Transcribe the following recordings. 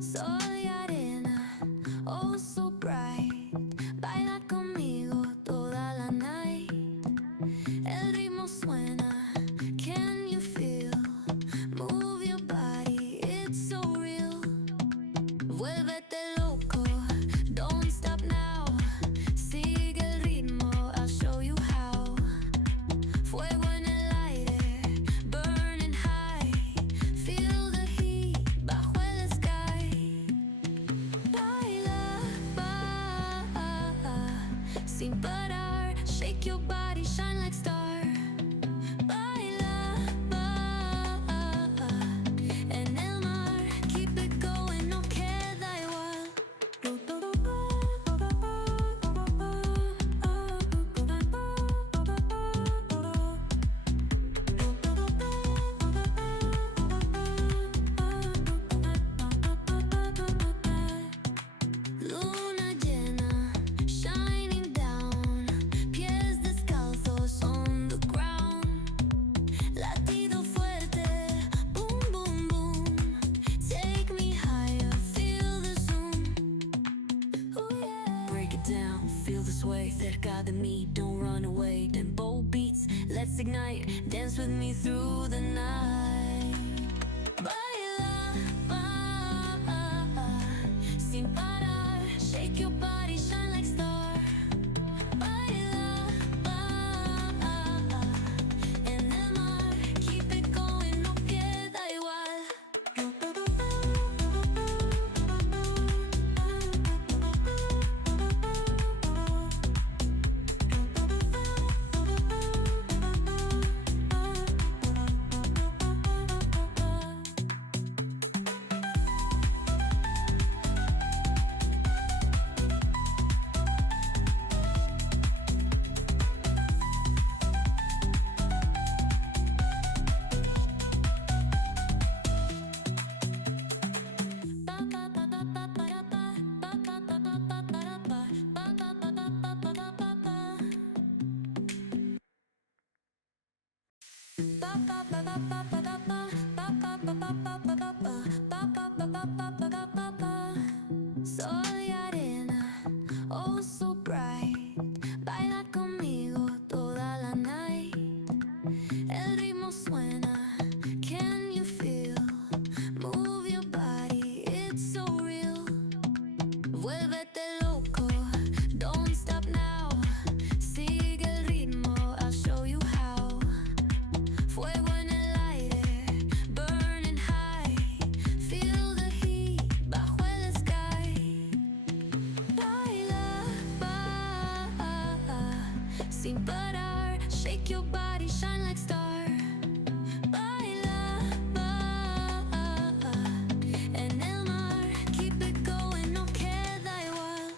Sol y arena, oh so bright. Baila conmigo toda la night. El ritmo suena, can you feel? Move your body, it's so real. Vuélvete loco, don't stop now. Sigue el ritmo, I'll show you how. Fuego en el aire, burning high. Feel the heat bajo el sky. Baila, sin parar. Shake your body, shine like star. Baila, en el mar. Keep it going, no queda igual. Luna llena, shining down. Pies descalzos on the ground. Latido fuerte, boom, boom, boom. Take me higher, feel the zoom. Oh yeah. Break it down, feel the sway. Cerca de mí, don't run away. Tempo beats, let's ignite. Dance with me through the night. Baila, sin parar. Shake your body, shine like star. Baila, en el mar. Keep it going, no queda igual. Sol y arena, oh so bright. Baila conmigo toda la night. El ritmo suena, can you feel? Move your body, it's so real. Vuélvete loco, don't stop now. Sigue el ritmo, I'll show you how. Fuego en el aire, burning high. Feel the heat bajo el sky. Baila, sin parar. Shake your body, shine like star. Baila, en el mar. Keep it going, no queda igual.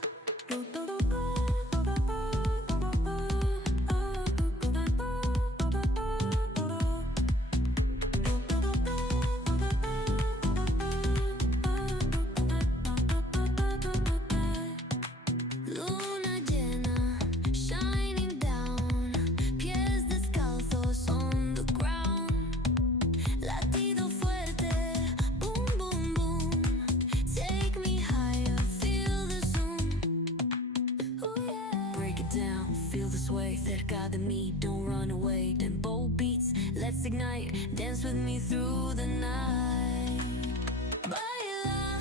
Luna llena, shining down. Pies descalzos on the ground. Latido fuerte, boom, boom, boom. Take me higher, feel the zoom. Oh yeah. Break it down, feel the sway. Cerca de mí, don't run away. Tempo beats, let's ignite. Dance with me through the night. Baila,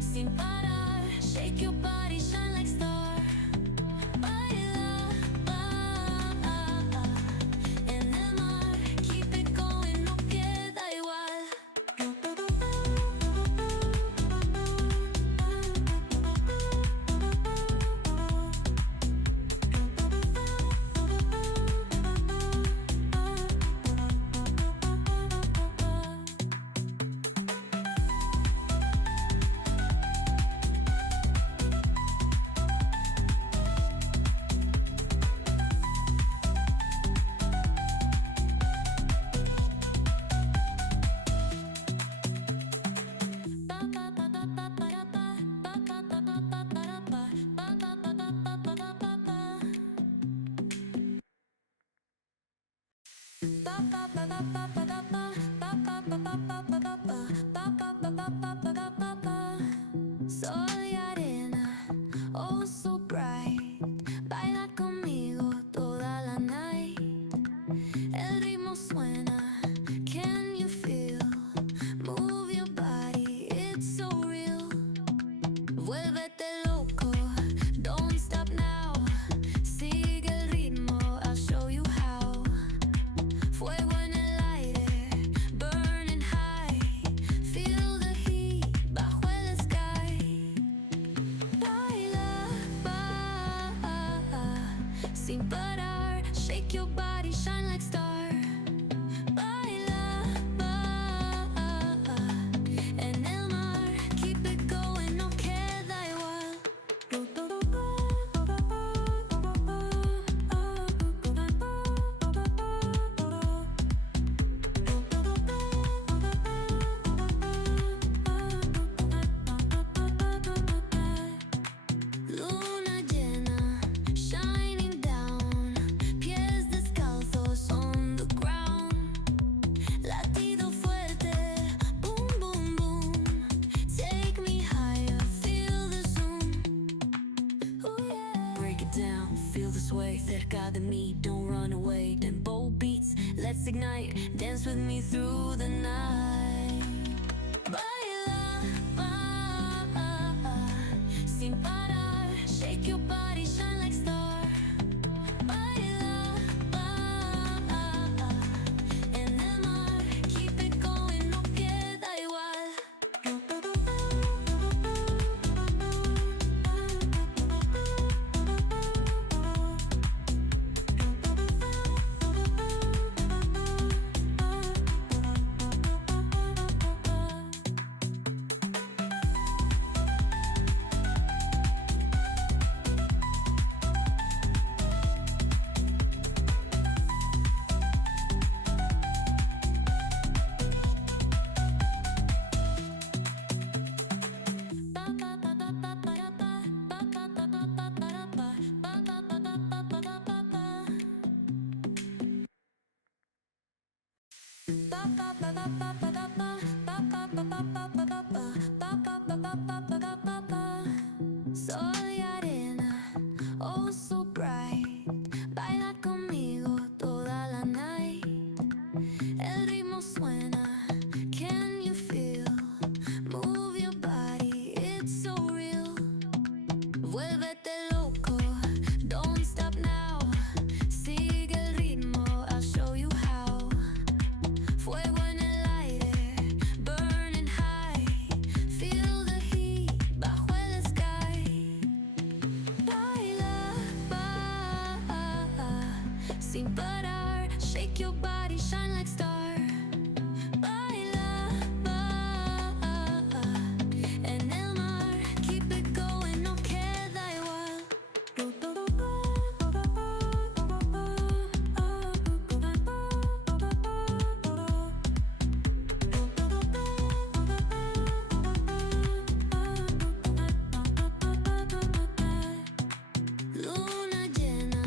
sin parar. Shake your body, shine like star. Baila, en el mar. Keep it going, no queda igual. sin parar. Shake your body, shine like star. Baila, en el mar. Keep it going, no queda igual. Luna llena, shining down. Pies descalzos on the ground. Latido fuerte, boom, boom, boom. Take me higher, feel the zoom. Oh yeah. Break it down, feel the sway. Cerca de mí, don't run away. Tempo beats, let's ignite. Dance with me through the night. Baila, sin parar. Shake your body, shine like star. Baila, en el mar. Keep it going, no queda igual. Sol y arena, oh so bright. Baila conmigo toda la night. El ritmo suena, can you feel? Move your body, it's so real. Vuélvete loco, don't stop now. Sigue el ritmo, I'll show you how. Fuego en el aire, burning high. Feel the heat bajo el sky. Baila, sin parar. Shake your body, shine like star. Baila, en el mar. Keep it going, no queda igual. Luna llena,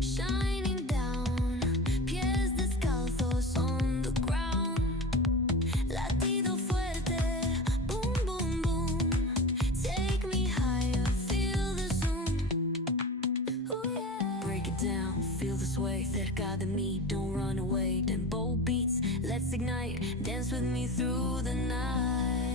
shining down. Pies descalzos on the ground. Latido fuerte, boom, boom, boom. Take me higher, feel the zoom. Oh yeah. Break it down, feel the sway. Cerca de mí, don't run away. Tempo beats, let's ignite. Dance with me through the night.